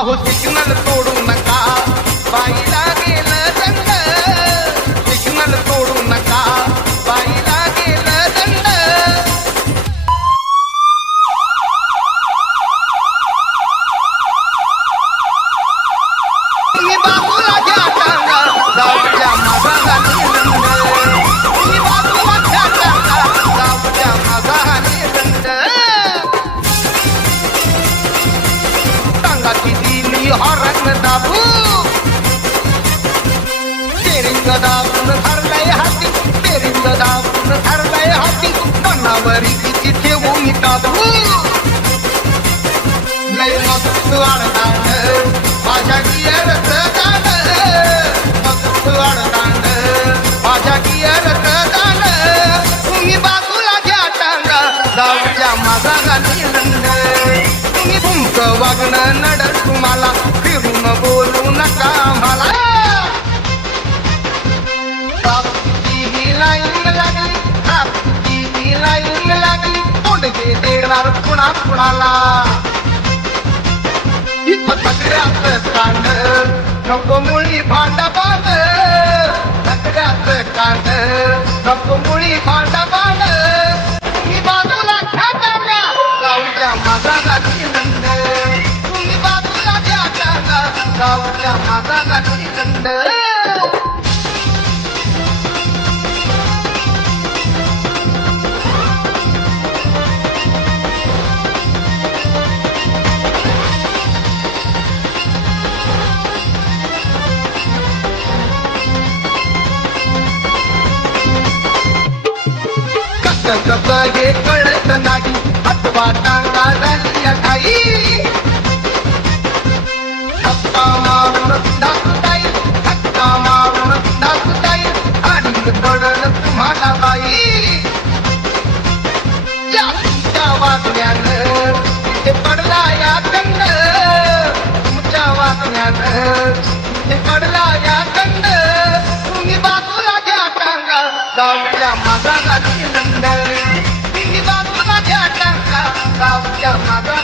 अहो सिग्नल तोडू नका बाईला गेलं दंड सिग्नल तोडू नका बाईला गेलं दंड मी बाबूला घ्या टांगा जाऊच्या माझा झाली दंड मी बाबूला घ्या टांगा जाऊच्या माझा झाली दंड टांगाची दिली हॉर्न दाबू स्टेरिंग दाबून धरलंय हाती स्टेरिंग दाबून धरलंय हाती कानावरी तिची ठेवून काबू लय मस्त वाढतांड माझ्या गिअरचं दांड मस्त वाढतांड माझ्या गिअरचं दांड तुम्ही बाजूला घ्या टांगा जाऊच्या माझा घाली दंड तुम्ही तुमचं वागणं नडर तुम्हाला फिरून बोलू नका आम्हाला बापूची लाईन लागली बापूची लाईन लागली तोंडगे देणार कुणा कुणाला इथं सगळ्याच कांड नको मुळी भांडा बांध सगळ्याच कांड नको मुळी भांडा बांध तुम्ही बाजूला घ्या टांगा जाऊच्या माझा घाली दंड तुम्ही बाजूला घ्या टांगा जाऊच्या माझा घाली दंड कसं हे कळत नाही अथवा टांगा झाली काही धक्का मारून दाखवताय धक्का मारून दाखवताय आणि पडल तुम्हाला बाई तुमच्या वागण्यानं ते पडला या दंड तुमच्या वागण्यानं ते पडला या दंड तुम्ही बाजूला घ्या टांगा जाऊच्या माझा घाली दंड तुम्ही बाजूला घ्या टांगा जाऊच्या माझा